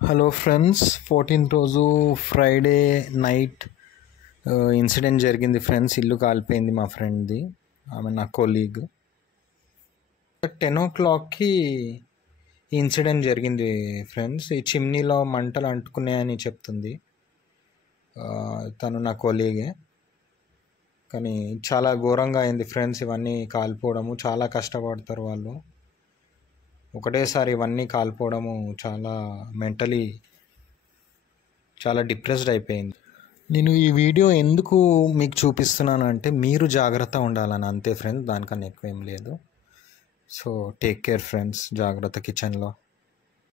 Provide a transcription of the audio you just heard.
Hello friends, 14th రోజు Friday night incident జరిగింది friends. ఇల్లు కాలిపోయింది మా ఫ్రెండ్ది, ఆమె నా కొలీగ్. 10 o'clockకి ఈ ఇన్సిడెంట్ జరిగింది ఫ్రెండ్స్. ఈ చిమ్నీలో మంటలు అంటుకున్నాయని చెప్తుంది తను, నా కొలీగే. కానీ చాలా ఘోరంగా అయింది ఫ్రెండ్స్. ఇవన్నీ కాలిపోవడము, చాలా కష్టపడతారు వాళ్ళు. ఒకటేసారి ఇవన్నీ కాలిపోవడము చాలా మెంటలీ చాలా డిప్రెస్డ్ అయిపోయింది. నేను ఈ వీడియో ఎందుకు మీకు చూపిస్తున్నాను అంటే మీరు జాగ్రత్త ఉండాలని, అంతే ఫ్రెండ్స్, దానికన్నా ఎక్కువ ఏం లేదు. సో టేక్ కేర్ ఫ్రెండ్స్, జాగ్రత్త కిచెన్లో.